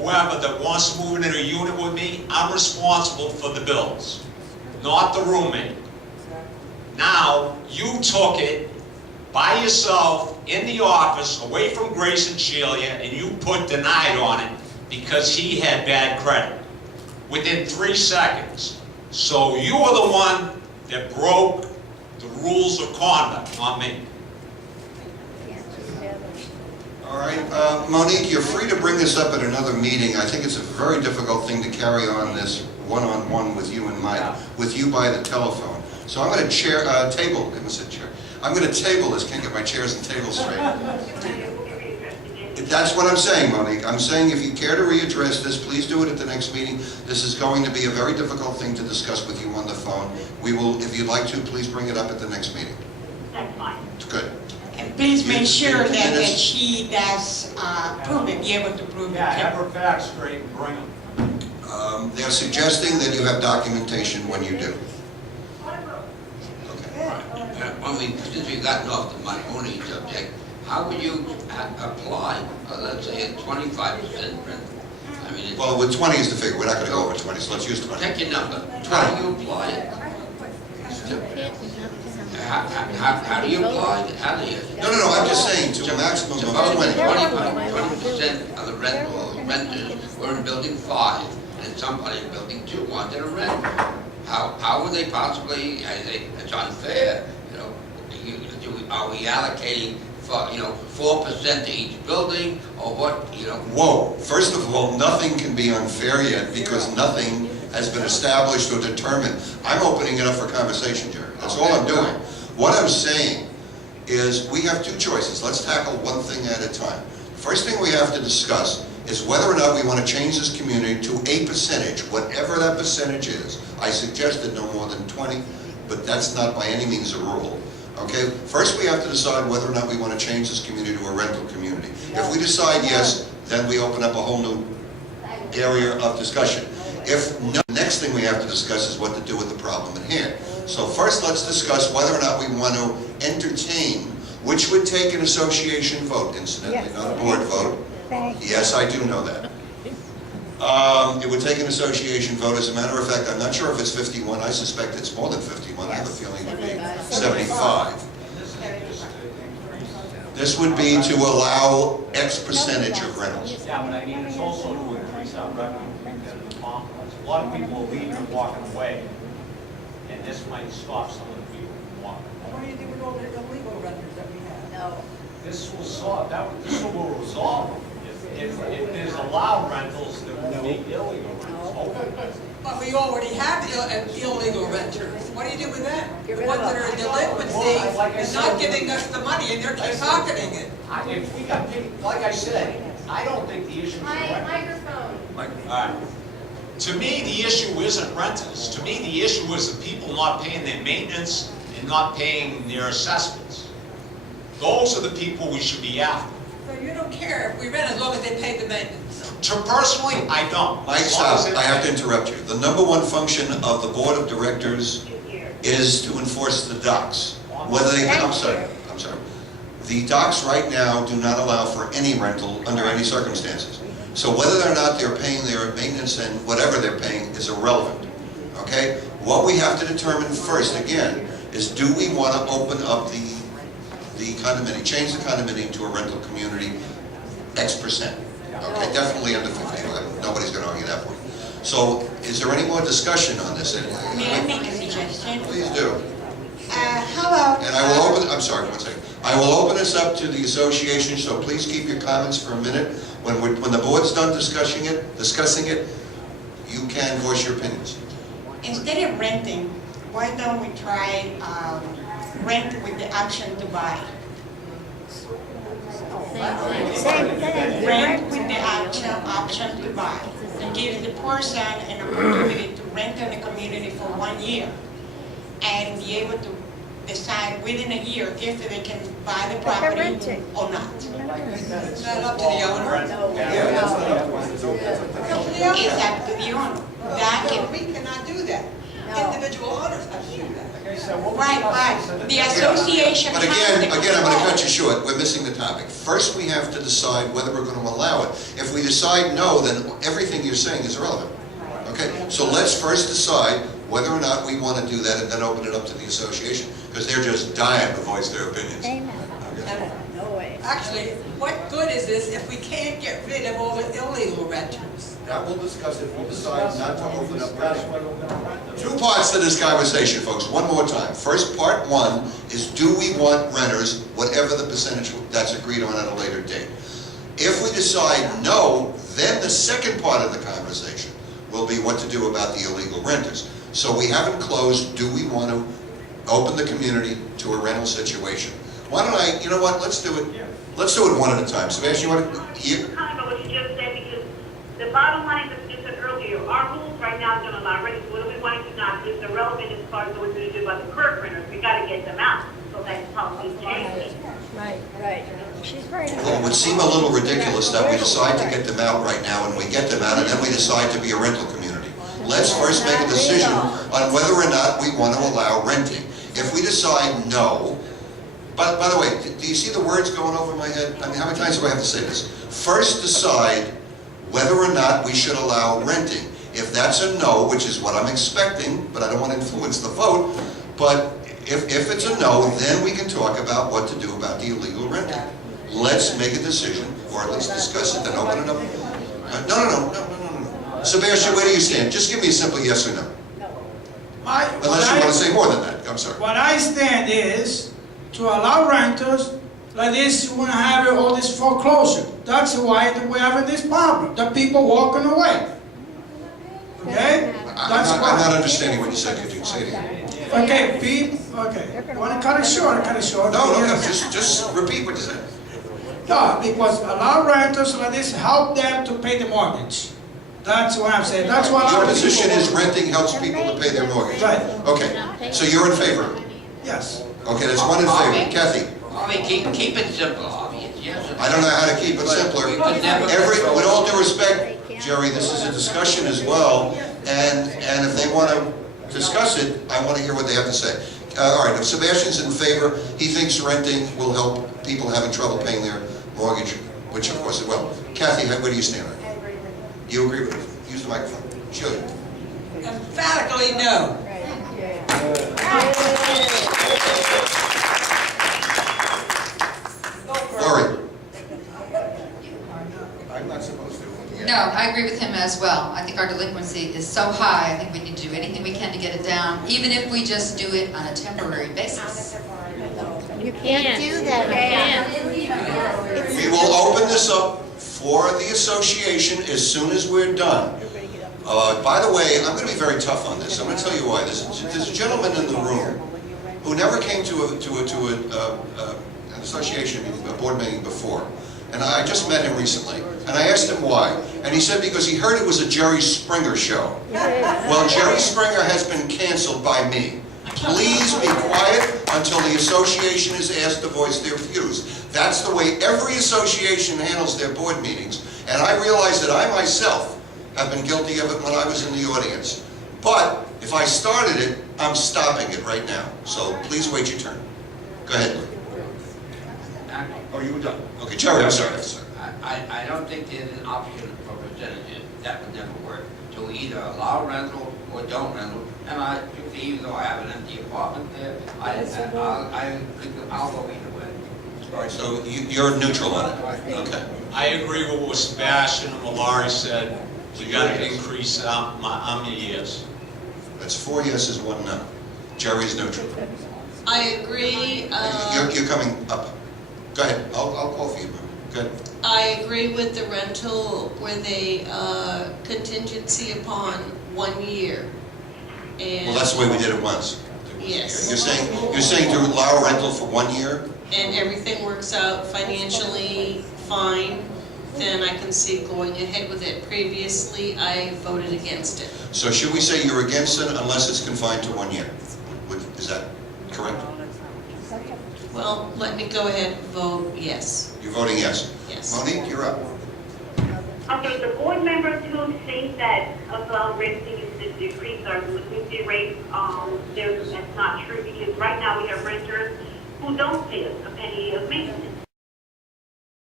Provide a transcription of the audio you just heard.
whoever that wants to move into a unit with me, I'm responsible for the bills, not the roommate. Now, you took it by yourself in the office, away from Grace and Shelia, and you put denied on it because he had bad credit within 3 seconds. So you were the one that broke the rules of conduct, not me. All right, Monique, you're free to bring this up at another meeting. I think it's a very difficult thing to carry on this one-on-one with you and Mike, with you by the telephone. So I'm going to table. I said chair. I'm going to table this. Can't get my chairs and tables straight. That's what I'm saying, Monique. I'm saying if you care to readdress this, please do it at the next meeting. This is going to be a very difficult thing to discuss with you on the phone. We will, if you'd like to, please bring it up at the next meeting. That's fine. Good. And please make sure that she does prove it, be able to prove it. Yeah, have her facts straight and bring them. They're suggesting that you have documentation when you do. Since we've gotten off the money subject, how would you apply, let's say, a 25% rent? I mean, Well, with 20 is the figure. We're not going to go over 20, so let's use 20. take your number. How do you apply it? How do you apply it? How do you? No, I'm just saying to a maximum of Suppose 20. 20% of the renters were in building 5, and somebody in building 2 wanted a rent. How would they possibly? It's unfair. Are we allocating for 4% to each building, or what? Whoa! First of all, nothing can be unfair yet because nothing has been established or determined. I'm opening it up for conversation, Jerry. That's all I'm doing. What I'm saying is we have 2 choices. Let's tackle one thing at a time. First thing we have to discuss is whether or not we want to change this community to a percentage, whatever that percentage is. I suggested no more than 20, but that's not by any means a rule. Okay, first we have to decide whether or not we want to change this community to a rental community. If we decide yes, then we open up a whole new area of discussion. If no, the next thing we have to discuss is what to do with the problem at hand. So first let's discuss whether or not we want to entertain, which would take an association vote, incidentally, not a board vote. Yes, I do know that. It would take an association vote. As a matter of fact, I'm not sure if it's 51. I suspect it's more than 51. I have a feeling it would be 75. This would be to allow X percentage of rentals. Yeah, but I mean, it's also to increase our revenue because of the complex. A lot of people are leaving and walking away, and this might stop some of the people from walking. What do you do with all the illegal renters that we have? No. This will solve, this will resolve it. If there's allowed rentals, there won't be illegal rentals. But we already have illegal renters. What do you do with them? The ones that are in delinquency and not giving us the money and they're pocketing it. If we got people, like I said, I don't think the issue is rentals. Microphone. All right. To me, the issue isn't rentals. To me, the issue is the people not paying their maintenance and not paying their assessments. Those are the people we should be after. So you don't care if we rent as long as they pay the maintenance? Personally, I don't. Mike, stop. I have to interrupt you. The number one function of the board of directors is to enforce the docs. Whether they, I'm sorry. The docs right now do not allow for any rental under any circumstances. So whether or not they're paying their maintenance and whatever they're paying is irrelevant. Okay? What we have to determine first, again, is do we want to open up the condominium, change the condominium to a rental community X%. Okay, definitely under 50. Nobody's going to argue that point. So, is there any more discussion on this anyway? May I make a suggestion? Please do. How about... And I will open, I'm sorry, one second. I will open this up to the association, so please keep your comments for a minute. When the board's done discussing it, you can voice your opinions. Instead of renting, why don't we try rent with the option to buy? Rent with the option to buy. And give the person an opportunity to rent in the community for 1 year and be able to decide within a year if they can buy the property or not. It's not up to the owner. It's up to the owner. We cannot do that. individual owners have to do that. Right, but the association But has again, to I'm gonna cut control. you short, we're missing the topic. First, we have to decide whether we're gonna allow it. If we decide no, then everything you're saying is irrelevant. Okay, so let's first decide whether or not we wanna do that and then open it up to the association, because they're just dying to voice their opinions. Okay. No way. Actually, what good is this if we can't get rid of all the illegal renters? That we'll discuss if we decide not to open up renting. Two parts to this conversation, folks, one more time. First, part one is, do we want renters, whatever the percentage that's agreed on at a later date? If we decide no, then the second part of the conversation will be what to do about the illegal renters. So we haven't closed, do we want to open the community to a rental situation? Why don't I, you know what, let's do it one at a time. Sebastian, you want to, Comment on what you just said, because the bottom line is, as you said earlier, our rules right now don't allow renters, whether we want to do not, is irrelevant as far as what we're going to do about the current renters. We got to get them out, so that policy changes. Right. She's right. well, it would seem a little ridiculous that we decide to get them out right now and we get them out and then we decide to be a rental community. Let's first make a decision on whether or not we want to allow renting. If we decide no, by the way, do you see the words going over my head? I mean, how many times do I have to say this? First decide whether or not we should allow renting. If that's a no, which is what I'm expecting, but I don't want to influence the vote, but if it's a no, then we can talk about what to do about the illegal renting. Let's make a decision, or at least discuss it, then open it up. No. Sebastian, where do you stand? Just give me a simple yes or no. Unless you want to say more than that, I'm sorry. What I stand is to allow renters, like this, you want to have all this foreclosure. That's why we're having this problem, the people walking away. Okay? That's I'm why. not understanding what you said, could you say it again? Okay, okay. You want to cut it short, cut it short. No, just repeat what you said. No, because allow renters like this, help them to pay the mortgage. That's what I'm saying. That's what Your our position people is want. renting helps people to pay their mortgage? Right. Okay, so you're in favor? Yes. Okay, that's one in favor. Kathy? Harvey, keep it simple, Harvey. It's yes or no. I don't know how to keep it simpler. We could never With all due respect, Jerry, this is a discussion as well, and if they want to discuss it, I want to hear what they have to say. All right, if Sebastian's in favor, he thinks renting will help people having trouble paying their mortgage, which of course it will. Kathy, where do you stand on it? You agree with it? Use the microphone. Sure. Emphatically no. Lori? I'm not supposed to. No, I agree with him as well. I think our delinquency is so high, I think we need to do anything we can to get it down, even if we just do it on a temporary basis. You can't do that. We will open this up for the association as soon as we're done. By the way, I'm going to be very tough on this. I'm going to tell you why. There's a gentleman in the room who never came to an association meeting, a board meeting before. And I just met him recently. And I asked him why. And he said because he heard it was a Jerry Springer show. Well, Jerry Springer has been canceled by me. Please be quiet until the association is asked to voice their views. That's the way every association handles their board meetings. And I realize that I myself have been guilty of it when I was in the audience. But if I started it, I'm stopping it right now. So please wait your turn. Go ahead. Oh, you were done. Okay, Jerry, I'm sorry. I don't think there's an option for percentages. That would never work. So we either allow rental or don't rental. And even though I have an empty apartment there, I'll go either way. All right, so you're neutral on it. Okay. I agree with what Sebastian and Malari said. We got to increase how many years? That's 4 yeses, 1 no. Jerry's neutral. I agree. You're coming up. Go ahead. I'll call for you. Go ahead. I agree with the rental with a contingency upon 1 year. And Well, that's the way we did it once. Yes. You're saying to allow rental for 1 year? and everything works out financially fine, then I can see going ahead with it. Previously, I voted against it. So should we say you're against it unless it's confined to 1 year? Is that correct? Well, let me go ahead and vote yes. You're voting yes? Yes. Monique, you're up. Okay, the board members who think that about renting is decrease our delinquency rate. That's not true because right now we have renters who don't pay us a penny of maintenance.